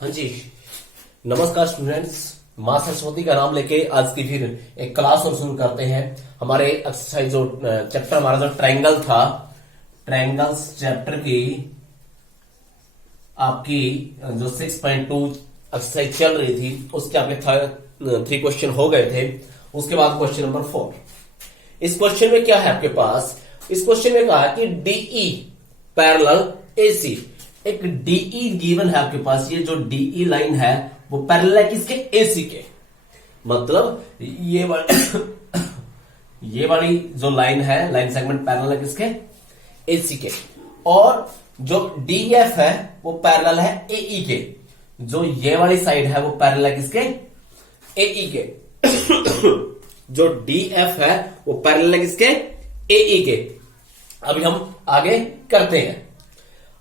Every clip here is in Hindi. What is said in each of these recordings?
हाँ जी, नमस्कार स्टूडेंट्स। माँ सरस्वती का नाम लेके आज की फिर एक क्लास और शुरू करते हैं। हमारे एक्सरसाइज जो चैप्टर हमारा जो ट्रायंगल था, ट्रायंगल्स चैप्टर की आपकी जो 6.2 एक्सरसाइज चल रही थी उसके आपके 3 क्वेश्चन हो गए थे। उसके बाद क्वेश्चन नंबर 4। इस क्वेश्चन में क्या है आपके पास? इस क्वेश्चन में कहा कि डीई पैरेलल एसी, एक डीई गिवन है आपके पास। ये जो डीई लाइन है वो पैरेलल है किसके? एसी के। मतलब ये वाली जो लाइन है, लाइन सेगमेंट पैरेलल है किसके? एसी के। और जो डीएफ है वो पैरेलल है एई के। जो ये वाली साइड है वो पैरेलल है किसके? एई के। जो डीएफ है वो पैरेलल है किसके? एई के। अभी हम आगे करते हैं।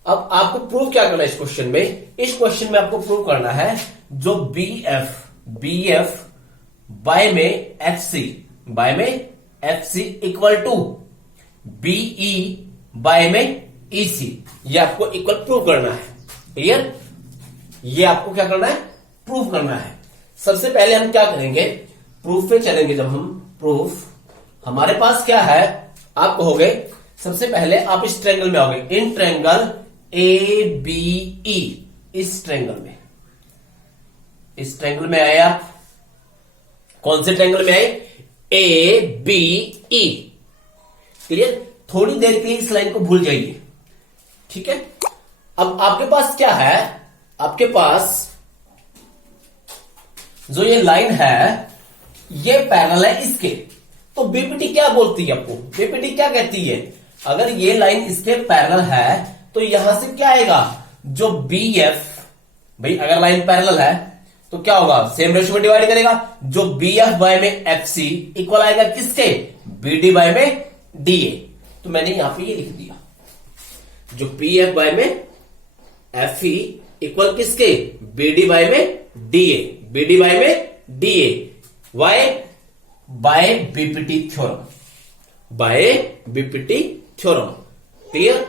अब आपको प्रूव क्या करना है इस क्वेश्चन में? इस क्वेश्चन में आपको प्रूव करना है जो बीएफ बाय में FC equal to BE by में ईसी, ये आपको इक्वल प्रूव करना है। क्लियर? ये आपको क्या करना है? प्रूव करना है। सबसे पहले हम क्या करेंगे? प्रूफ पे चलेंगे। जब हम प्रूफ, हमारे पास क्या है, आप कहोगे सबसे पहले आप इस ट्रायंगल में आओगे, इन ट्रायंगल ए बी ई, इस ट्रायंगल में आए आप। कौन से ट्रायंगल में आए? A B E. क्लियर? थोड़ी देर के लिए इस लाइन को भूल जाइए, ठीक है। अब आपके पास क्या है? आपके पास जो ये लाइन है ये पैरेलल है इसके। तो बीपीटी क्या बोलती है आपको? बीपीटी क्या कहती है? अगर ये लाइन इसके पैरेलल है तो यहां से क्या आएगा? जो बीएफ, भाई अगर लाइन पैरेलल है तो क्या होगा? सेम रेशियो में डिवाइड करेगा। जो बीएफ बाय में एफसी इक्वल आएगा किसके? बीडी बाय में डीए। तो मैंने यहां पे ये लिख दिया, जो बीएफ बाय में एफई इक्वल किसके? बीडी बाय में डीए। बीडी बाय में DA. Why? By BPT theorem. By BPT theorem. Clear?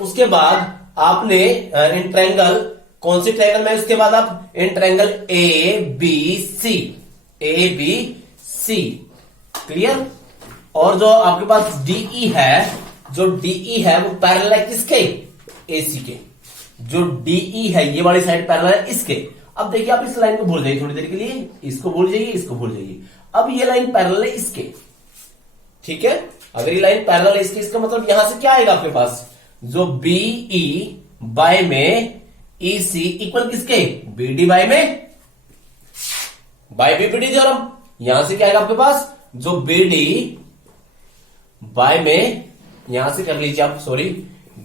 उसके बाद आपने इन ट्रायंगल, कौन सी ट्रायंगल में? उसके बाद आप in triangle A B C. Clear? और जो आपके पास डीई है, जो डीई है वो पैरेलल है किसके? एसी के। जो डीई है ये वाली साइड पैरेलल है इसके। अब देखिए, आप इस लाइन को भूल जाइए थोड़ी देर के लिए, इसको भूल जाइए, इसको भूल जाइए। अब ये लाइन पैरेलल है इसके, ठीक है। अगर ये लाइन पैरेलल है इसके, इसका मतलब यहां से क्या आएगा आपके पास? जो बीई बाय में ईसी इक्वल किसके? बीडी बाय में, बाय बीपीटी थ्योरम। यहां से क्या आएगा आपके पास? जो बीडी बाय में, यहां से कर लीजिए आप, सॉरी,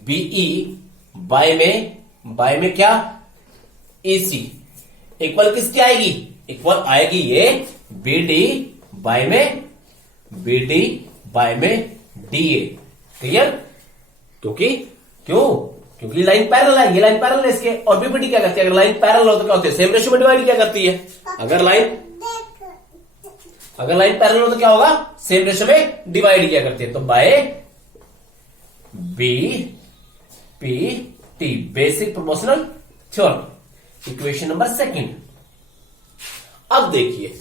बीई बाय में क्या? ईसी इक्वल किसकी आएगी? इक्वल आएगी ये बीडी बाय में डीए। क्लियर? क्योंकि लाइन पैरेलल है, ये लाइन पैरेलल है इसके। और बीपीटी क्या करती है? अगर लाइन पैरेलल हो तो क्या होती है? सेम रेशियो में डिवाइड क्या करती है? अगर लाइन पैरेलल हो तो क्या होगा? सेम रेशियो में डिवाइड क्या करती है? तो by BPT, basic proportional theorem, equation number 2। अब देखिए,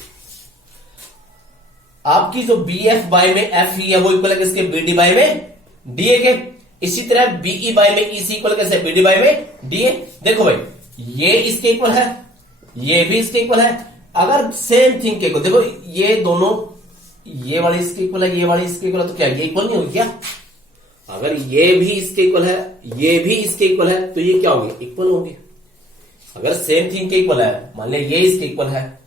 आपकी जो बीएफ बाय में एफ है वो इक्वल है किसके? बीडी बाय में डीए के। इसी तरह बीई बाय में ईसी इक्वल कैसे? बीडी बाय में डीए। देखो भाई, ये इसके इक्वल है, ये भी इसके इक्वल है। अगर सेम थिंग के को देखो, ये दोनों, ये वाली इसके इक्वल है, ये वाली इसके इक्वल है, तो क्या ये इक्वल नहीं होगी क्या? अगर ये भी इसके इक्वल है, ये भी इसके इक्वल है, तो ये क्या होंगे? इक्वल होंगे। अगर सेम थिंग के इक्वल है, मान लिया ये इसके इक्वल है,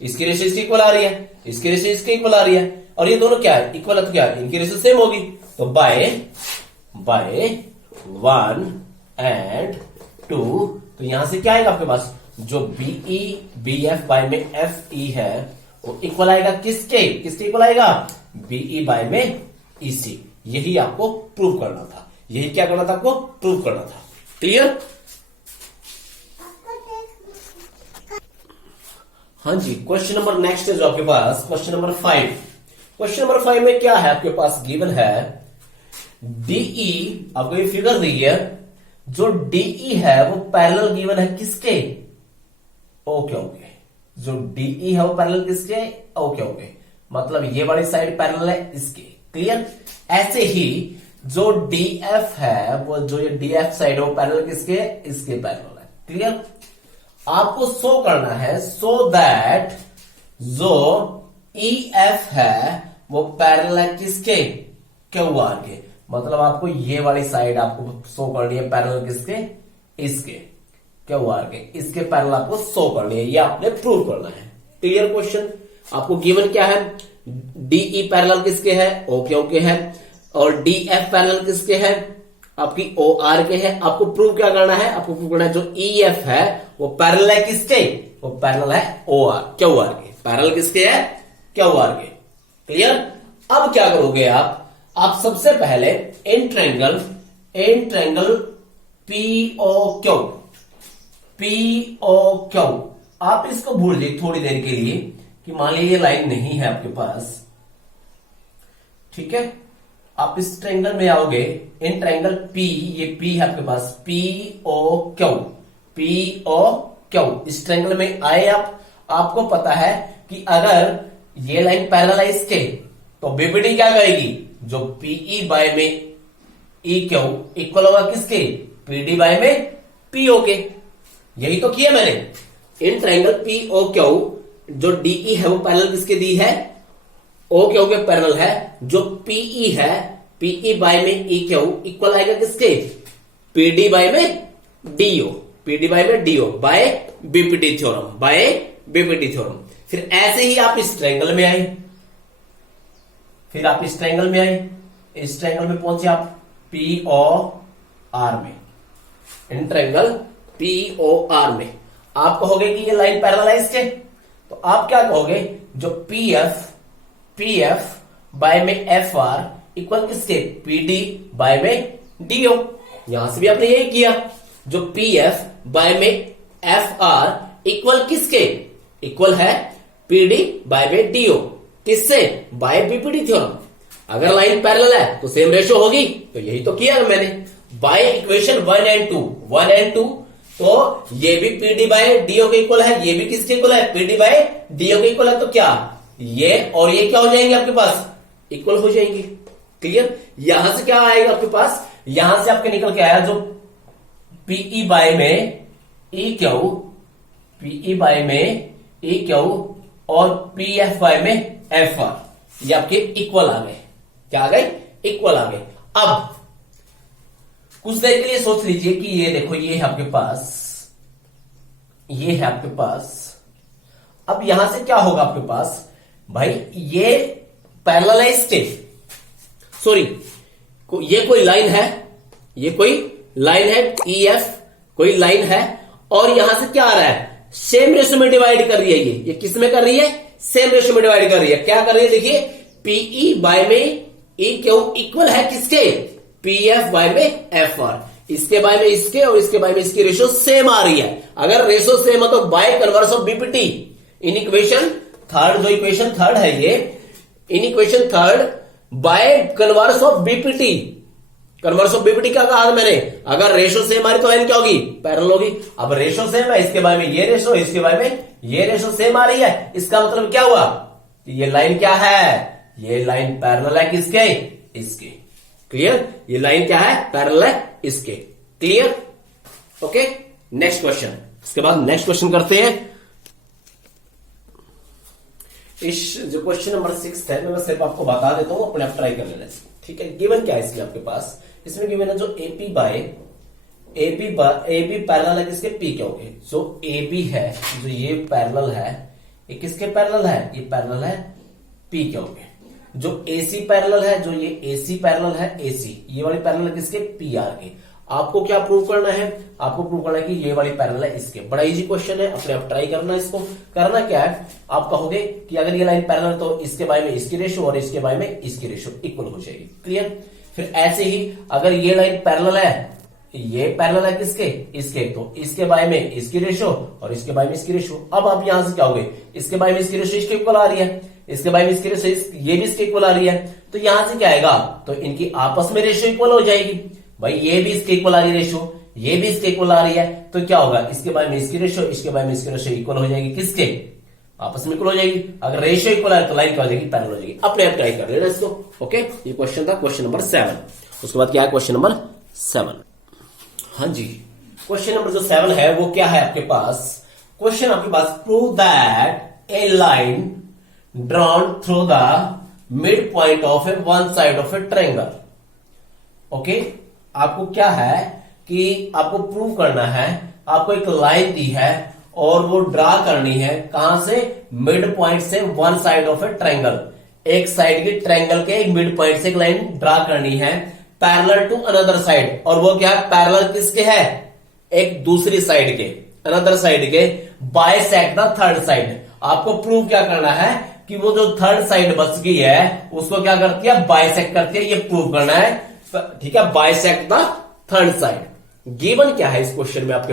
इसकी रेशियो इसके इक्वल आ रही है, इसकी रेशियो इसके इक्वल आ रही है, और ये दोनों क्या है? इक्वल है, तो क्या है? इनकी रेशियो सेम होगी। तो बाय 1 एंड 2, तो यहां से क्या आएगा आपके पास? जो बीएफ बाय में एफई है वो इक्वल आएगा किसके? इक्वल आएगा? बीई बाय में ईसी। यही आपको प्रूव करना था। यही क्या करना था? आपको प्रूव करना था। क्लियर? हाँ जी, क्वेश्चन नंबर नेक्स्ट है जो आपके पास, क्वेश्चन नंबर 5। क्वेश्चन नंबर 5 में क्या है आपके पास? गिवन है डीई, आपको ये फिगर दी है, जो डीई है वो पैरेलल गिवन है किसके? ओके ओके, जो डीई है वो पैरेलल किसके? ओके ओके, मतलब ये वाली साइड पैरेलल है इसके। क्लियर? ऐसे ही जो डीएफ है वो जो ये डीएफ साइड है वो पैरेलल किसके? इसके पैरेलल है। क्लियर? आपको शो करना है सो दैट जो ईएफ है वो पैरेलल है किसके? क्यूआर के। मतलब आपको ये वाली साइड आपको शो करनी है पैरेलल किसके? इसके, क्यूआर के। इसके पैरेलल आपको शो करनी है, ये आपने प्रूव करना है। Clear question? आपको गिवन क्या है? डीई पैरेलल किसके है? ओके ओके है। और डीएफ पैरेलल किसके है? आपकी ओआर के है। आपको प्रूव क्या करना है? आपको प्रूव करना है जो ईएफ है वो पैरेलल है किसके? वो पैरेलल है ओआर, क्यूआर के। पैरेलल किसके है? क्यूआर के। क्लियर? अब क्या करोगे आप सबसे पहले इन ट्रायंगल पीओक्यू आप इसको भूल जाइए थोड़ी देर के लिए कि मान लीजिए ये लाइन नहीं है आपके पास। ठीक है? आप इस ट्रायंगल में आओगे, इन ट्रायंगल पी, ये पी है आपके पास, पीओक्यू इस ट्रायंगल में आए आपको पता है कि अगर ये लाइन पैरेलल है इसके तो बीपीडी क्या करेगी? जो पीई बाय में ई क्यू इक्वल होगा किसके? पीडी बाय में पीओ के। यही तो किया मैंने। इन ट्रायंगल पीओ क्यू जो डीई है वो पैरेलल किसके दी है? ओ क्यू के पैरेलल है। जो पीई है, पीई बाय में ई क्यू इक्वल आएगा किसके? पीडी बाय में डीओ, पीडी बाय में DO by BPT theorem, by BPT theorem. फिर ऐसे ही आप इस ट्रायंगल में आए, फिर आप इस ट्रायंगल में आए, इस ट्रायंगल में पहुंचे आप पीओ आर में, इन ट्रायंगल पीओ आर में। आप कहोगे कि ये लाइन पैरेलल है इसके, तो आप क्या कहोगे? जो पीएफ बाय में एफ आर इक्वल किसके? पीडी बाय में डीओ। यहां से भी आपने यही किया। जो पीएफ बाय में एफ आर इक्वल किसके? इक्वल है पीडी बाय में डीओ। किससे? By BPD theorem. अगर लाइन पैरेलल है तो सेम रेशो होगी, तो यही तो किया मैंने। बाय इक्वेशन 1 एंड 2 तो ये भी पीडी बाय डीओ के इक्वल है, ये भी किसके इक्वल है? पीडी बाय डीओ के इक्वल है। तो क्या ये और ये क्या हो जाएंगे आपके पास? इक्वल हो जाएंगे। क्लियर? यहां से क्या आएगा आपके पास? यहां से आपके निकल के आया जो पीई बाय में ई क्यू, पीई बाय में ई क्यू और पीएफ बाय में एफ आर, ये आपके इक्वल आ गए। क्या आ गए? इक्वल आ गए। अब कुछ देर के लिए सोच लीजिए कि ये देखो, ये है आपके पास, ये है आपके पास। अब यहां से क्या होगा आपके पास? भाई ये पैरेलल है इसके, सॉरी ये कोई लाइन है, ये कोई लाइन है ईएफ, कोई लाइन है, और यहां से क्या आ रहा है? सेम रेशो में डिवाइड कर रही है। ये किस में कर रही है? सेम रेशो में डिवाइड कर रही है। क्या कर रही है? देखिए, पीई बाय में ई क्यू इक्वल है किसके? पीएफ बाय में एफ आर। इसके बाय में इसके और इसके बाय में इसकी रेशो सेम आ रही है। अगर रेशो सेम है तो by converse of BPT. In equation third, जो इक्वेशन थर्ड है ये, in equation third by converse of BPT. Converse of BPT क्या कहा मैंने? अगर रेशो सेम आ रही तो लाइन क्या होगी? पैरेलल होगी। अब रेशो सेम है, इसके बारे में ये रेशो, इसके बारे में ये रेशो सेम आ रही है। इसका मतलब क्या हुआ? ये लाइन क्या है? ये लाइन पैरेलल है किसके? इसके। क्लियर? ये लाइन क्या है? पैरेलल है इसके। क्लियर? Okay, next question. इसके बाद नेक्स्ट क्वेश्चन करते हैं। इस जो क्वेश्चन नंबर 6 है, मैं सिर्फ आपको बता देता हूं, अपने आप ट्राई कर लेना। ठीक है? गिवन क्या है इसमें आपके पास? इसमें गिवन है जो एपी पैरेलल है किसके? पी क्यू के। जो एबी है, जो ये पैरेलल है, ये किसके पैरेलल है? ये पैरेलल है पी क्यू के। जो एसी पैरेलल है, जो ये एसी पैरेलल है, एसी ये वाली पैरेलल है किसके? पी आर के। आपको क्या प्रूव करना है? आपको प्रूव करना है कि ये वाली पैरेलल है इसके। बड़ा इजी क्वेश्चन है, अपने आप ट्राई करना। इसको करना क्या है? आप कहोगे कि अगर ये लाइन पैरेलल है तो इसके बाय में इसकी रेशो और इसके बाय में इसकी रेशो इक्वल हो जाएगी। क्लियर? फिर ऐसे ही अगर ये लाइन पैरेलल है, ये पैरेलल है किसके? इसके, तो इसके बाय में इसकी रेशो और इसके बाय में इसकी रेशो। अब आप यहां से क्या होगे? इसके बाय में इसकी रेशो इसके इक्वल आ रही है, इसके बाय में इसकी रेशो ये भी इसके इक्वल आ रही है, तो यहां से क्या आएगा? तो इनकी आपस में रेशो इक्वल हो जाएगी। भाई ये भी इसके इक्वल आ रही है रेशो, ये भी इसके इक्वल आ रही है, तो क्या होगा, इसके बारे में इसकी रेशियो, इसके बारे में इसकी रेशियो इक्वल हो जाएगी, किसके, आपस में इक्वल हो जाएगी। अगर रेशियो इक्वल है तो लाइन क्या हो जाएगी, पैरेलल हो जाएगी। अपने आप ट्राई कर लेना इसको। ओके, ये क्वेश्चन था क्वेश्चन नंबर 7। उसके बाद क्या है क्वेश्चन नंबर 7। हाँ जी, क्वेश्चन नंबर जो 7 है वो क्या है आपके पास, क्वेश्चन आपके पास, prove that a line drawn through the mid point of a one side of a triangle. Okay, आपको क्या है कि आपको प्रूव करना है, आपको एक लाइन दी है और वो ड्रा करनी है, कहां से, मिड पॉइंट से one side of a triangle, एक साइड के ट्रायंगल के एक मिड पॉइंट से एक लाइन ड्रा करनी है पैरेलल टू अनदर साइड। और वो क्या है, पैरेलल किसके है, एक दूसरी साइड के, अनदर साइड के, बाइसेक्ट द थर्ड साइड। आपको प्रूव क्या करना है कि वो जो थर्ड साइड बच गई है उसको क्या करती है, बाइसेक्ट करती है, ये प्रूव करना है। ठीक है, bisect the third side. Given क्या है इस क्वेश्चन में आपके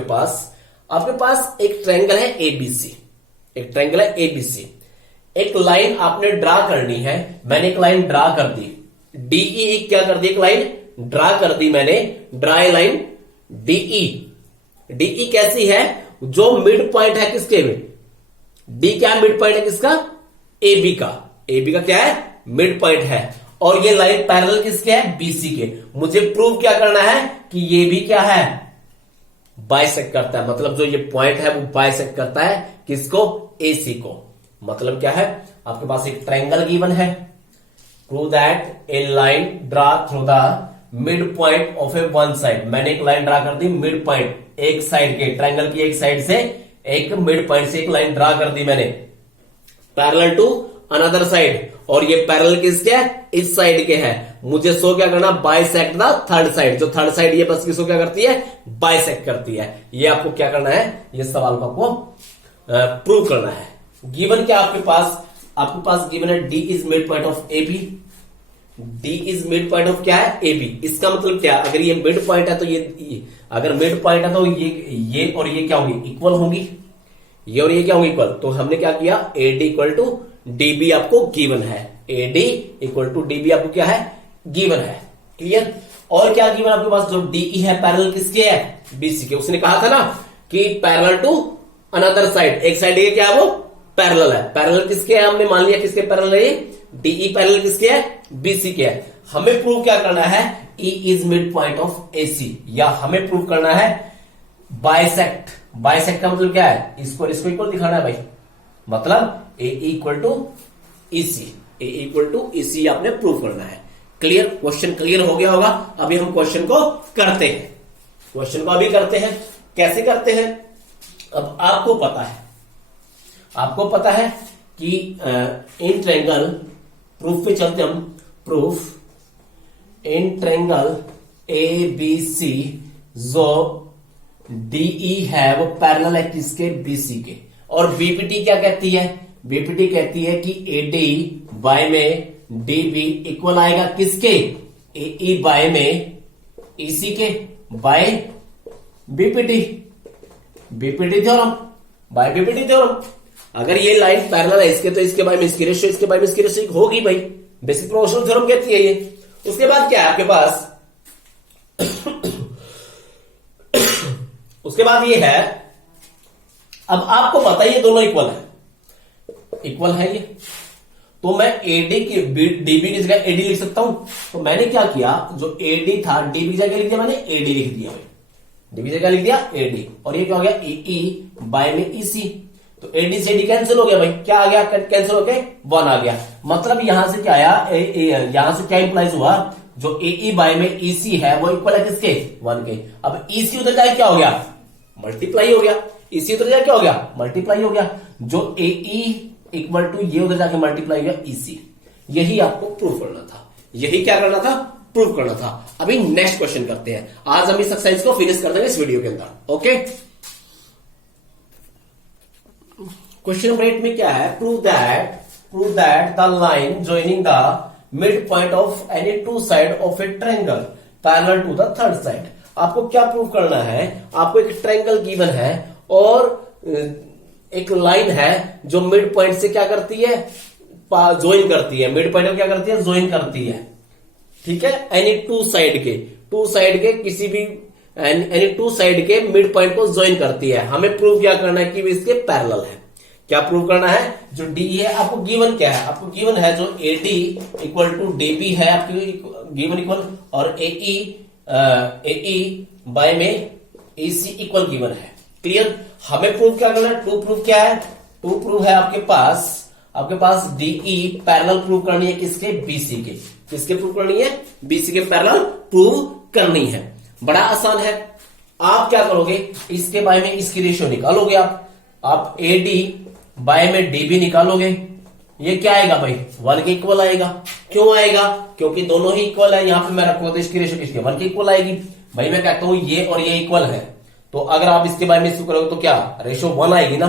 पास एक ट्रायंगल है एबीसी, एक ट्रायंगल है एबीसी, एक लाइन आपने ड्रा करनी है, मैंने एक लाइन ड्रा कर दी, डीई क्या कर दी, एक लाइन ड्रा कर दी मैंने, ड्राई लाइन डीई। डीई कैसी है, जो मिड पॉइंट है किसके में, डी क्या मिड पॉइंट है किसका, एबी का, एबी का क्या है, मिड पॉइंट है। और ये लाइन पैरेलल किसके है, बीसी के। मुझे प्रूव क्या करना है कि ये भी क्या है, बाइसेक्ट करता है, मतलब जो ये पॉइंट है वो बाइसेक्ट करता है किसको, एसी को। मतलब क्या है, आपके पास एक ट्रायंगल गिवन है, prove that a line draw through the mid point of a one side. मैंने एक लाइन ड्रा कर दी मिड पॉइंट, एक साइड के ट्रायंगल की एक साइड से, एक मिड पॉइंट से एक लाइन ड्रा कर दी मैंने, पैरेलल टू अनदर साइड। और ये पैरेलल किसके है, इस साइड के है। मुझे शो क्या करना, बाइसेक्ट द थर्ड साइड। जो थर्ड साइड ये बस किसको क्या करती है, बाइसेक्ट करती है। ये आपको क्या करना है, ये सवाल को आपको प्रूव करना है। गिवन क्या आपके पास गिवन है, D is mid point of A B. D is mid point of क्या है, ए बी। इसका मतलब क्या, अगर ये मिड पॉइंट है तो ये अगर मिड पॉइंट है तो ये और ये क्या होंगी, इक्वल होंगी, ये और ये क्या होंगी, इक्वल। तो हमने क्या किया, A D equal to D B आपको गिवन है, A D equal to D B आपको क्या है, गिवन है। क्लियर। और क्या गिवन आपके पास, जो डीई है पैरेलल किसके है, बीसी के। उसने कहा था ना कि पैरेलल टू अनदर साइड, एक साइड ये क्या है, वो पैरेलल है। पैरेलल किसके है, हमने मान लिया किसके पैरेलल है, डीई पैरेलल किसके है, बीसी के है। हमें प्रूव क्या करना है, E is mid point of AC, या हमें प्रूव करना है बाइसेक्ट। बाइसेक्ट का मतलब क्या है, इसको इक्वल दिखाना है भाई, मतलब A equal to EC, A equal to EC आपने प्रूव करना है। क्लियर, क्वेश्चन क्लियर हो गया होगा। अभी हम क्वेश्चन को करते हैं, क्वेश्चन को अभी करते हैं। कैसे करते हैं, अब आपको पता है कि इन ट्रायंगल, प्रूफ पे चलते हम, proof in triangle A B C, जो डीई है वो पैरेलल है किसके, बीसी के। और बीपीटी क्या कहती है, बीपीटी कहती है कि एडी बाय में डीबी इक्वल आएगा किसके, एई बाय में ईसी के, by BPT, BPT theorem, by BPT theorem. अगर ये लाइन पैरेलल है इसके, तो इसके बाय में इसकी रेशियो, इसके बाय में इसकी रेशियो होगी भाई, बेसिक प्रोपोर्शनल थ्योरम कहती है ये। उसके बाद क्या है आपके पास उसके बाद ये है, अब आपको पता है ये दोनों इक्वल है ये, तो मैं एडी की डीबी की जगह एडी लिख सकता हूं। तो मैंने क्या किया, जो एडी था डीबी की जगह लिख दिया, मैंने एडी लिख दिया, डीबी जगह लिख दिया एडी। और ये क्या हो गया, ई बाय में ईसी। तो एडी से एडी कैंसिल हो गया भाई, क्या आ गया, कैंसिल होके 1 आ गया। मतलब यहां से क्या आया, यहां से क्या इंप्लाइज हुआ, जो ए बाय में ईसी है वो इक्वल है किसके, 1 के। अब ईसी उधर जाए क्या हो गया, मल्टीप्लाई हो गया, इसी उधर जाए क्या हो गया, मल्टीप्लाई हो गया। जो ए इक्वल टू ये उधर जाके मल्टीप्लाई हो गया ईसी। यही आपको प्रूफ करना था, यही क्या करना था, प्रूफ करना था। अभी नेक्स्ट क्वेश्चन करते हैं, आज हम इस एक्सरसाइज को फिनिश कर देंगे इस वीडियो के अंदर। ओके, क्वेश्चन नंबर 8 में क्या है, prove that the line joining the mid point of any two side of a triangle parallel to the third side. आपको क्या प्रूव करना है, आपको एक ट्रायंगल गिवन है और एक लाइन है जो मिड पॉइंट से क्या करती है, ज्वाइन करती है, मिड पॉइंट में क्या करती है, ज्वाइन करती है। ठीक है, एनी टू साइड के किसी भी एनी टू साइड के मिड पॉइंट को ज्वाइन करती है। हमें प्रूव क्या करना है कि वे इसके पैरेलल है। क्या प्रूव करना है? जो डी है आपको गिवन क्या है? आपको गिवन है जो एडी इक्वल टू डीबी है आपकी गिवन इक्वल, और एई बाय में एसी इक्वल गिवन है। क्लियर? हमें प्रूव क्या करना है? टू प्रूव क्या है? टू प्रूव है आपके पास डीई पैरेलल प्रूव करनी है किसके? बीसी के। किसके प्रूव करनी है? बीसी के पैरेलल प्रूव करनी है। बड़ा आसान है। आप क्या करोगे? इसके बाय में इसकी रेशियो निकालोगे। आप एडी बाय में डीबी निकालोगे। ये क्या आएगा भाई? 1 के इक्वल आएगा। क्यों आएगा? क्योंकि दोनों ही इक्वल है। यहां पे मैं रखूंगा तो इसकी रेशियो किसकी? 1 के इक्वल आएगी। भाई मैं कहता हूं ये और ये इक्वल है, तो अगर आप इसके बाय में इसको करोगे तो क्या रेशियो 1 आएगी ना?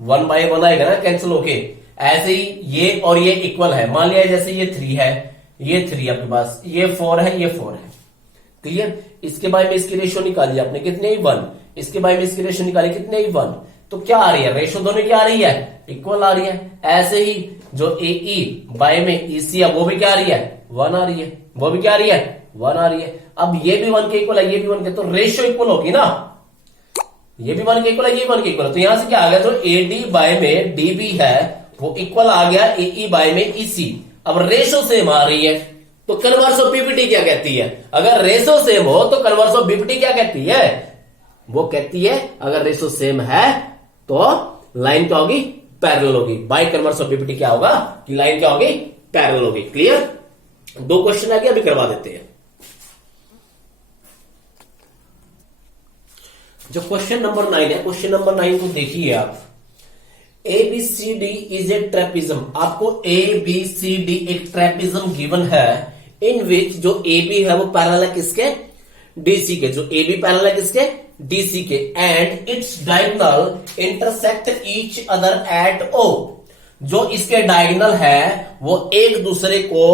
1/1 आएगा ना, कैंसिल होके। ऐसे ही ये और ये इक्वल है। मान लिया जैसे ये 3 है, ये 3 आपके पास, ये 4 है, ये 4 है। क्लियर? इसके बाय में इसकी रेशियो निकाली आपने, कितने ही 1। इसके बाय में इसकी रेशियो निकाली, कितने ही 1। तो क्या आ रही है? रेशियो दोनों क्या आ रही है? इक्वल आ रही है। ऐसे ही जो एई बाय में ईसी है वो भी क्या आ रही है? 1 आ रही है। वो भी क्या आ रही है? 1 आ रही है। अब ये भी 1 के इक्वल है, ये भी 1 के, तो रेशियो इक्वल होगी ना। ये भी 1 के इक्वल है, ये 1 के इक्वल है। तो यहां से क्या आ गया? जो एडी बाय में डीबी है वो इक्वल आ गया एई बाय में ईसी। अब रेशियो सेम आ रही है, तो कन्वर्स ऑफ बीपीटी क्या कहती है? अगर रेशियो सेम हो तो कन्वर्स ऑफ बीपीटी क्या कहती है? वो कहती है अगर रेशियो सेम है तो लाइन क्या होगी? पैरेलल होगी। बाय कन्वर्स ऑफ बीपीटी क्या होगा? कि लाइन क्या होगी? पैरेलल होगी। क्लियर? 2 क्वेश्चन आगे अभी करवा देते हैं। जो क्वेश्चन नंबर 9 है, क्वेश्चन नंबर 9 को देखिए आप। ABCD is a trapezium. आपको ABCD एक ट्रेपिज्म गिवन है इन विच जो AB है वो पैरेलल है किसके? DC के। जो AB पैरेलल है किसके? DC के। And its diagonal intersect each other at O। जो इसके डायगोनल है वो एक दूसरे को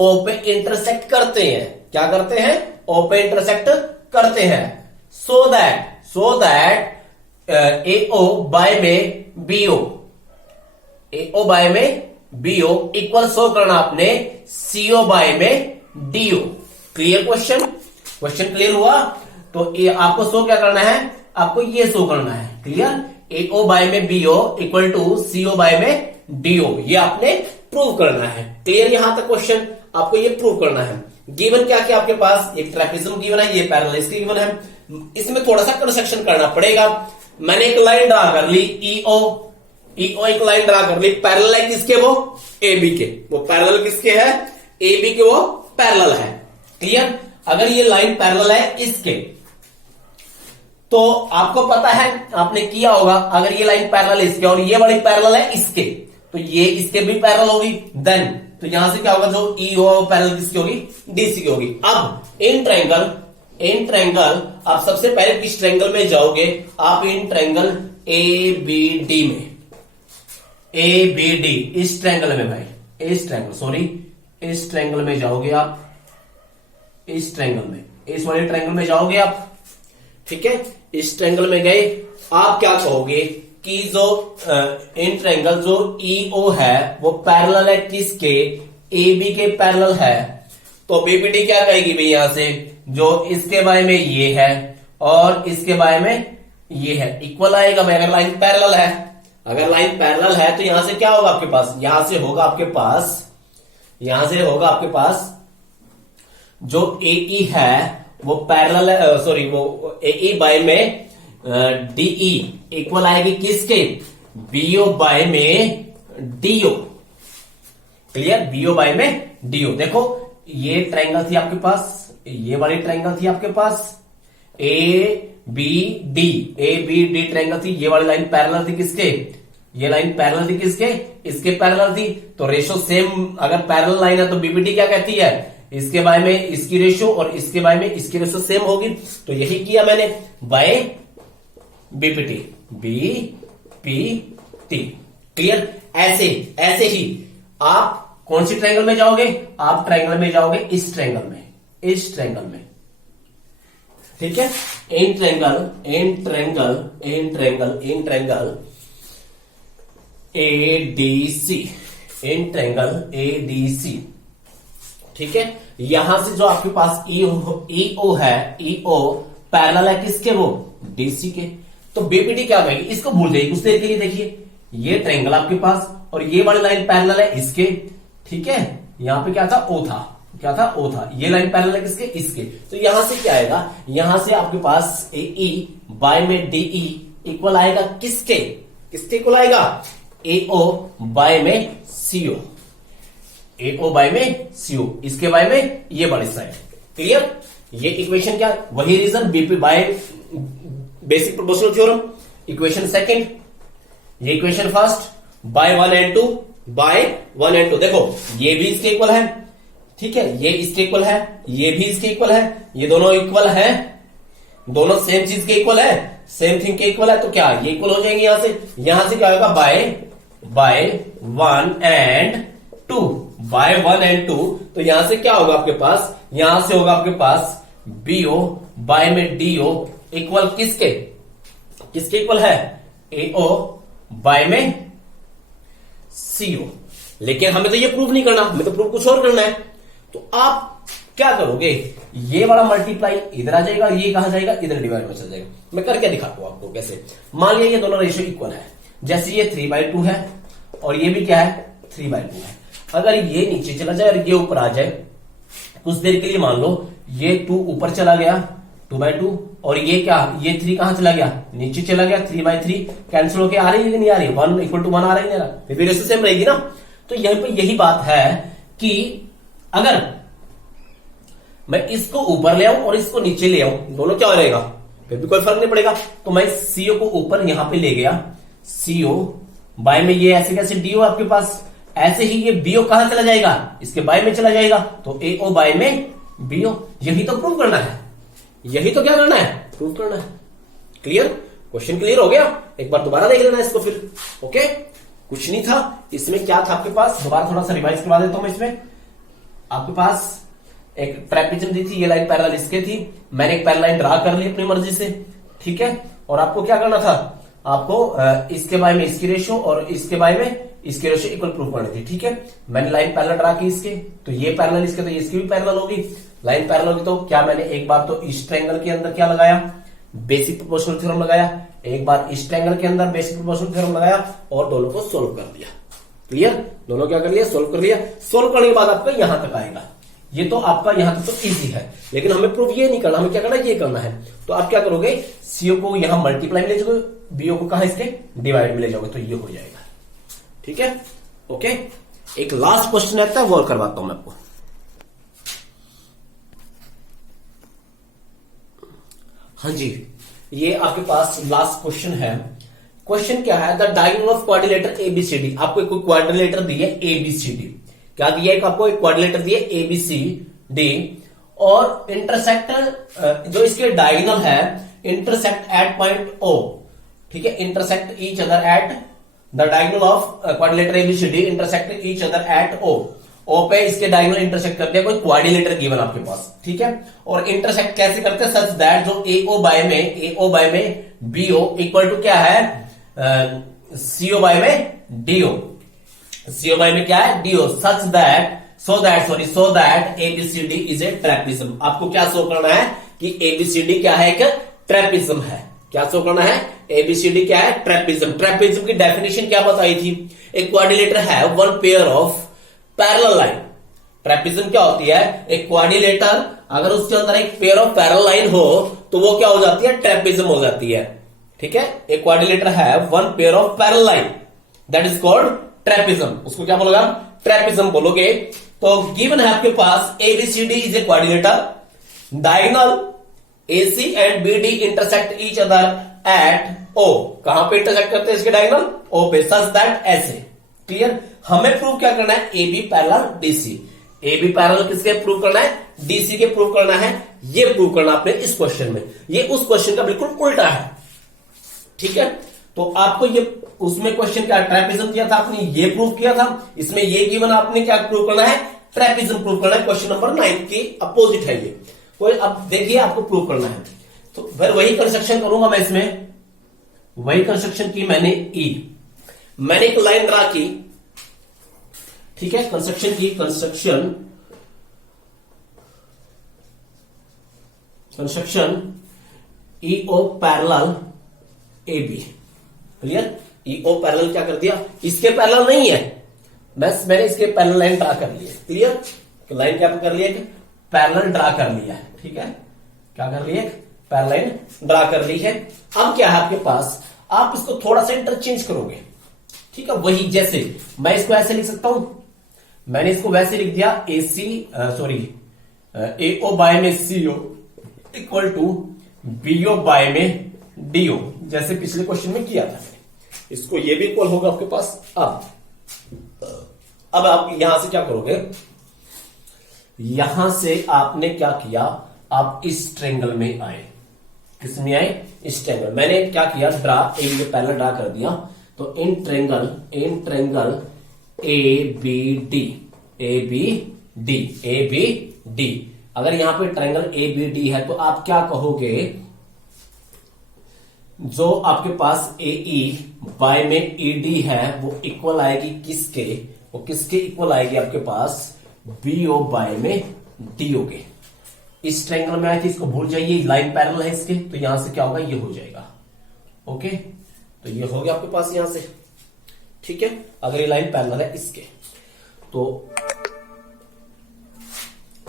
O पे इंटरसेक्ट करते हैं। क्या करते हैं? O पे इंटरसेक्ट करते हैं। सो दैट AO बाय में BO, AO बाय में BO इक्वल शो करना आपने CO बाय में DO। क्लियर? क्वेश्चन क्लियर हुआ? तो ये आपको शो क्या करना है? आपको ये शो करना है। क्लियर? AO बाय में BO equal to CO by में DO, ये आपने प्रूव करना है। क्लियर? यहां तक क्वेश्चन आपको ये प्रूव करना है। गिवन क्या क्या आपके पास? एक ट्रेपिज्म गिवन है, ये पैरेलल इसकी गिवन है। इसमें थोड़ा सा कंस्ट्रक्शन करना पड़ेगा। मैंने एक लाइन ड्रा कर ली EO एक लाइन ड्रा कर ली। पैरेलल है किसके? वो AB के। वो पैरेलल किसके है? AB के वो पैरेलल है। क्लियर? अगर ये लाइन पैरेलल है इसके, तो आपको पता है, आपने किया होगा, अगर ये लाइन पैरेलल है इसके और ये वाली पैरेलल है इसके, तो ये इसके भी पैरेलल होगी। देन तो यहां से क्या होगा? जो EO पैरेलल किसकी होगी? DC की होगी। अब इन ट्रायंगल आप सबसे पहले किस ट्रायंगल में जाओगे? आप इन ट्रायंगल ABD में, ABD इस ट्रायंगल में भाई, इस ट्रायंगल में जाओगे आप। इस ट्रायंगल में, इस वाले ट्रायंगल में जाओगे आप। ठीक है? इस ट्रायंगल में गए, आप क्या कहोगे कि जो इन ट्रायंगल जो EO है वो पैरेलल है किसके? AB के पैरेलल है। तो बीपीटी क्या कहेगी भाई? यहां से जो इसके बारे में ये है और इसके बारे में ये है, इक्वल आएगा भाई। अगर लाइन पैरेलल है, तो यहां से क्या होगा आपके पास? यहां से होगा आपके पास जो AE है वो पैरेलल है, सॉरी वो AE बाय में DE इक्वल आएगी किसके? BO बाय में DO। क्लियर? BO बाय में DO। देखो ये ट्रायंगल थी आपके पास, ये वाली ट्रायंगल थी आपके पास ABD ट्रायंगल थी। ये वाली लाइन पैरेलल थी किसके? ये लाइन पैरेलल थी किसके? इसके पैरेलल थी। तो रेशियो सेम, अगर पैरेलल लाइन है तो बीपीटी क्या कहती है? इसके बाय में इसकी रेशियो और इसके बाय में इसकी रेशियो सेम होगी। तो यही किया मैंने, बाय बीपीटी, BPT। क्लियर? ऐसे ही आप कौन सी ट्रायंगल में जाओगे? आप ट्रायंगल में जाओगे इस ट्रायंगल में। ठीक है? In triangle ADC। ठीक है? यहां से जो आपके पास EO है, EO पैरेलल है किसके, वो डीसी के। तो बीपीडी क्या कहेगी, इसको भूल जाइए कुछ देर के लिए। देखिए ये ट्रायंगल आपके पास और ये वाली लाइन पैरेलल है इसके, ठीक है। यहां पे क्या था, ओ था, क्या था, ओ था। ये लाइन पैरेलल है किसके, इसके। तो यहां से क्या आएगा, यहां से आपके पास ए बाय में डीई इक्वल आएगा किसके, किसके इक्वल आएगा, एओ बाय में सीओ, एओ बाय में सीओ, इसके बाय में ये वाली साइड। क्लियर। ये इक्वेशन क्या, वही reason BP by basic proportional theorem. Equation second, ये equation first, by 1 and 2, by 1 and 2। देखो ये भी इसके इक्वल है, ठीक है, ये इसके इक्वल है, ये भी इसके इक्वल है, ये दोनों इक्वल है, दोनों सेम चीज के इक्वल है, सेम थिंग के इक्वल है। तो क्या ये इक्वल हो जाएंगे, यहां से क्या होगा, बाय 1 and 2, बाय 1 and 2। तो यहां से क्या होगा आपके पास, यहां से होगा आपके पास बीओ बाय में डीओ इक्वल किसके, किसके इक्वल है, एओ बाय में सीओ। लेकिन हमें तो ये प्रूव नहीं करना, हमें तो प्रूव कुछ और करना है। तो आप क्या करोगे, ये वाला मल्टीप्लाई इधर आ जाएगा, ये कहा जाएगा, इधर डिवाइड में चल जाएगा। मैं करके दिखाता हूं आपको कैसे। मान लिया ये दोनों रेशियो इक्वल है, जैसे ये 3/2 है और ये भी क्या है, 3/2 है। अगर ये नीचे चला जाए और ये ऊपर आ जाए, कुछ देर के लिए मान लो ये 2 ऊपर चला गया, 2/2, और ये क्या, ये 3 कहां चला गया, नीचे चला गया, 3/3 कैंसिल होके आ रही है कि नहीं आ रही, 1 = 1 आ रही है, फिर भी रेशियो सेम रहेगी ना। तो यहीं पे यही बात है कि अगर मैं इसको ऊपर ले आऊं और इसको नीचे ले आऊं, दोनों क्या हो रहेगा, फिर भी कोई फर्क नहीं पड़ेगा। तो मैं सीओ को ऊपर यहां पे ले गया, सीओ बाय में ये ऐसे कैसे डीओ आपके पास, ऐसे ही ये बीओ कहां चला जाएगा, इसके बाय में चला जाएगा, तो एओ बाय में बीओ। यही तो प्रूव करना है, यही तो क्या करना है, प्रूव करना है। क्लियर, क्वेश्चन क्लियर हो गया। एक बार दोबारा देख लेना इसको फिर। ओके, कुछ नहीं था इसमें, क्या था आपके पास, दोबारा थोड़ा सा रिवाइज करवा देता हूं मैं। इसमें आपके पास एक ट्रेपेजियम दी थी, ये लाइन पैरेलल इसके थी, मैंने एक पैरेलल लाइन ड्रा कर ली अपनी मर्जी से, ठीक है। और आपको क्या करना था, आपको इसके बाय में इसकी रेशियो और इसके बाय में इसकी रेशियो इक्वल प्रूव करनी थी, ठीक है। मैंने लाइन पैरेलल ड्रा की इसके, तो ये पैरेलल इसके, तो इसकी भी पैरेलल होगी, लाइन पैरेलल होगी। तो क्या मैंने एक बार तो इस ट्रायंगल के अंदर क्या लगाया, बेसिक प्रोपोर्शनल थ्योरम लगाया, एक बार इस ट्रायंगल के अंदर बेसिक प्रोपोर्शनल थ्योरम लगाया और दोनों को सोल्व कर दिया। क्लियर, दोनों क्या कर लिया, सोल्व कर लिया। सोल्व करने के बाद आपका यहां तक आएगा, ये तो आपका यहां तक तो इजी है, लेकिन हमें प्रूफ ये नहीं करना, हमें क्या करना है, ये करना है। तो आप क्या करोगे, सीओ को यहां मल्टीप्लाई में ले जाओगे, बीओ को कहां, इसके डिवाइड में ले जाओगे, तो ये हो जाएगा, ठीक है। ओके, एक लास्ट क्वेश्चन रहता है, वो करवाता हूं मैं आपको। हाँ जी, ये आपके पास लास्ट क्वेश्चन है। क्वेश्चन क्या है, the diagonal of quadrilateral ABCD. आपको कोई क्वाड्रिलेटर दिया एबीसीडी, क्या दिया है आपको, एक क्वाड्रिलेटर दिया एबीसीडी, और इंटरसेक्ट जो इसके डायगोनल है, इंटरसेक्ट एट पॉइंट ओ, ठीक है, intersect each other at the diagonal of quadrilateral ABCD intersect each other at O. O पे इसके डायगोनल इंटरसेक्ट करते हैं, कोई क्वाड्रिलेटर गिवन आपके पास, ठीक है। और इंटरसेक्ट कैसे करते हैं, सच दैट जो एओ बाय में बीओ इक्वल टू क्या है, सीओ बाय में डीओ, सीओ बाय में क्या है, DO, such that so that ABCD is a trapezium. आपको क्या शो करना है कि एबीसीडी क्या है, एक ट्रेपिज्म है। क्या शो करना है, एबीसीडी क्या है, ट्रेपिज्म। ट्रेपिज्म की डेफिनेशन क्या बताई थी, एक क्वाड्रिलेटर है one pair of parallel line. Trapezium क्या होती है, एक क्वाड्रिलेटर अगर उसके अंदर एक पेयर ऑफ पैरेलल लाइन हो तो वो क्या हो जाती है, ट्रेपिज्म हो जाती है, ठीक है। एक क्वाड्रिलेटर है one pair of parallel line, that is called trapezium. उसको क्या बोलोगे, ट्रेपिज्म बोलोगे। तो गिवन है आपके पास ABCD is a quadrilateral, diagonal AC and BD intersect each other at O। कहां पे इंटरसेक्ट करते हैं इसके डायगोनल, O पे, सच दैट ऐसे। क्लियर, हमें प्रूव क्या करना है, AB parallel DC। AB parallel किसके प्रूव करना है, DC के प्रूव करना है। ये प्रूव करना आपने इस क्वेश्चन में, ये उस क्वेश्चन का बिल्कुल उल्टा है, ठीक है। तो आपको ये उसमें क्वेश्चन क्या ट्रेपिज्म दिया था, आपने ये प्रूव किया था, इसमें ये गिवन आपने क्या प्रूव करना है, ट्रेपिज्म प्रूव करना है। क्वेश्चन नंबर 9 की अपोजिट है ये। कोई अब देखिए आपको प्रूव करना है, तो फिर वही कंस्ट्रक्शन करूंगा मैं इसमें, वही कंस्ट्रक्शन की मैंने मैंने एक लाइन ड्रा की, ठीक है, कंस्ट्रक्शन की, construction EO parallel A B. Clear? EO parallel क्या कर दिया, इसके पैरेलल नहीं है, बस मैंने इसके पैरेलल लाइन ड्रा कर ली है। क्लियर? लाइन क्या कर लिया, पैरेलल ड्रा कर लिया है। ठीक है, क्या कर लिया, पैरेलल लाइन ड्रा कर ली है। अब क्या है आपके पास, आप इसको थोड़ा सा इंटरचेंज करोगे। ठीक है, वही जैसे मैं इसको ऐसे लिख सकता हूं, मैंने इसको वैसे लिख दिया एओ बाय में CO equal to BO by में डीओ, जैसे पिछले क्वेश्चन में किया था। इसको ये भी इक्वल होगा आपके पास। अब आप यहां से क्या करोगे, यहां से आपने क्या किया, आप इस ट्रायंगल में आए। किसमें आए, इस ट्रायंगल। मैंने क्या किया, ड्रा ये पहले ड्रा कर दिया। तो in triangle A B D, अगर यहां पे ट्रायंगल ए बी डी है तो आप क्या कहोगे, जो आपके पास ए ई बाय में ई डी है वो इक्वल आएगी किसके, वो किसके इक्वल आएगी आपके पास, बीओ बाय में डीओ के। इस ट्रायंगल में आए थे, इसको भूल जाइए, लाइन पैरेलल है इसके, तो यहां से क्या होगा, ये हो जाएगा। ओके, तो ये हो गया आपके पास यहां से। ठीक है, अगर ये लाइन पैरेलल है इसके तो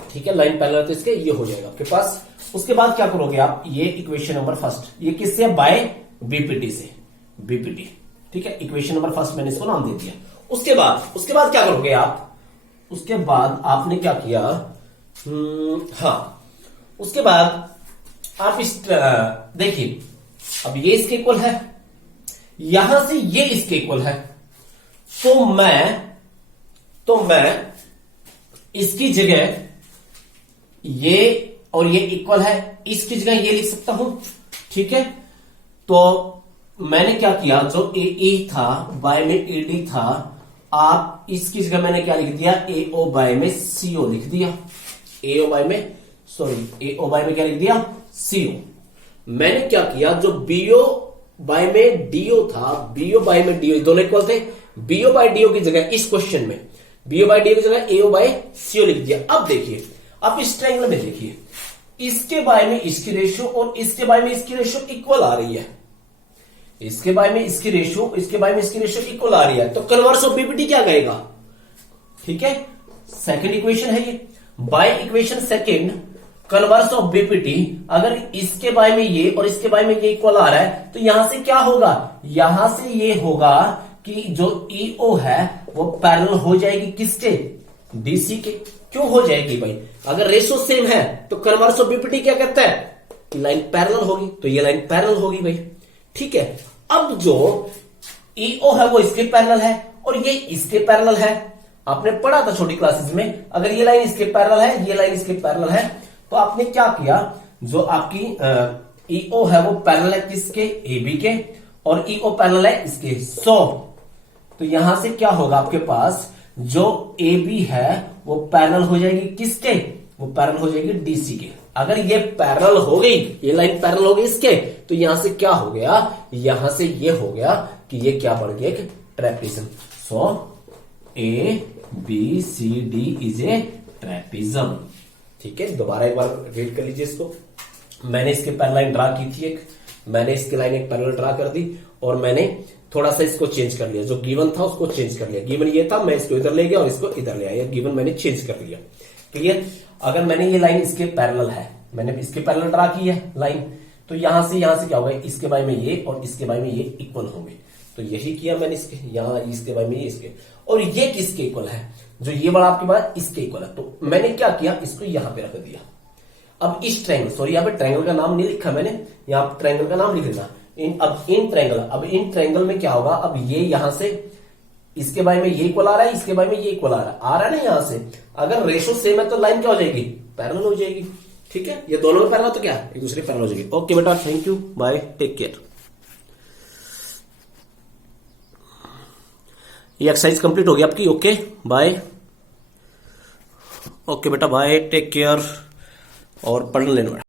ठीक है, लाइन पैरेलल तो इसके, ये हो जाएगा आपके पास। उसके बाद क्या करोगे आप, ये इक्वेशन नंबर फर्स्ट, ये किससे, बाय बीपीटी से, बीपीटी। ठीक है, इक्वेशन नंबर फर्स्ट मैंने इसको नाम दे दिया। उसके बाद क्या करोगे आप, उसके बाद आपने क्या किया, उसके बाद आप इस देखिए, अब ये इसके इक्वल है, यहां से ये इसके इक्वल है, तो मैं इसकी जगह ये और ये इक्वल है, इसकी जगह ये लिख सकता हूं। ठीक है, तो मैंने क्या किया, जो ए ई था बाय में ए डी था, आप इसकी जगह मैंने क्या लिख दिया, ए ओ बाय में सीओ लिख दिया। ए ओ बाय में क्या लिख दिया, सीओ। मैंने क्या किया, जो बीओ बाय में डीओ था, बीओ बाय में डीओ दोनों इक्वल थे, बीओ बाय डीओ की जगह इस क्वेश्चन में बीओ बाय डीओ की जगह एओ बाय सीओ लिख दिया। अब देखिए, अब इस ट्रायंगल में देखिए, इसके बाय में इसकी रेशियो और इसके बाय में इसकी रेशियो इक्वल आ रही है, इसके बाय में इसकी रेशियो, इसके बाय में इसकी रेशियो इक्वल आ रही है, तो कन्वर्स ऑफ बीपीटी क्या कहेगा। ठीक है, सेकंड इक्वेशन है ये, by equation second converse of BPT, अगर इसके बाय में ये और इसके बाय में ये इक्वल आ रहा है, तो यहां से क्या होगा, यहां से ये होगा कि जो ईओ है वो पैरेलल हो जाएगी किसके, डीसी के। क्यों हो जाएगी भाई, अगर रेशियो सेम है तो कन्वर्स ऑफ बीपीटी क्या कहता है कि लाइन पैरेलल होगी, तो ये लाइन पैरेलल होगी भाई। ठीक है, अब जो ईओ है वो इसके पैरेलल है और ये इसके पैरेलल है, आपने पढ़ा था छोटी क्लासेस में, अगर ये लाइन इसके पैरेलल है, ये लाइन इसके पैरेलल है, तो आपने क्या किया, जो आपकी ईओ है वो पैरेलल है किसके, एबी के, और ईओ पैरेलल है इसके 100। तो यहां से क्या होगा आपके पास, जो ए बी है वो पैरेलल हो जाएगी किसके, वो पैरेलल हो जाएगी डीसी के। अगर ये पैरेलल हो गई, ये लाइन पैरेलल हो गई इसके, तो यहां से क्या हो गया, यहां से ये हो गया कि ये क्या बन गया, एक trapezium. So A B C D is a trapezium. ठीक है, दोबारा एक बार रीड कर लीजिए इसको। मैंने इसके पैरेलल लाइन ड्रा की थी एक, मैंने इसकी लाइन एक पैरेलल ड्रा कर दी और मैंने थोड़ा सा इसको चेंज कर लिया, जो गिवन था उसको चेंज कर लिया। गिवन ये था, मैं इसको इधर ले गया और इसको इधर ले आया, गिवन मैंने चेंज कर लिया। क्लियर, अगर मैंने ये लाइन इसके पैरेलल है, मैंने इसके पैरेलल ड्रा की है लाइन, तो यहां से क्या होगा, इसके बाय में ये और इसके बाय में ये इक्वल होंगे, तो यही किया मैंने इसके, यहां इसके बाय में ये इसके, और ये किसके इक्वल है, जो ये बड़ा आपके पास इसके इक्वल है, तो मैंने क्या किया, इसको यहां पे रख दिया। अब इस ट्रायंगल, सॉरी यहाँ पे ट्रायंगल का नाम नहीं लिखा मैंने, यहाँ ट्रायंगल का नाम लिख देना। अब इन ट्रायंगल में क्या होगा, अब ये यहां से इसके बाय में ये इक्वल आ रहा है, इसके बाय में ये इक्वल आ रहा है ना यहां से, अगर रेशो सेम है तो लाइन क्या हो जाएगी, पैरेलल हो जाएगी। ठीक है, ये दोनों में पैरेलल तो क्या एक दूसरे पैरेलल हो जाएगी। ओके बेटा, thank you, bye, take care. ये एक्सरसाइज कंप्लीट हो गई आपकी। ओके बाय, ओके बेटा बाय, टेक केयर, और पढ़ लेना।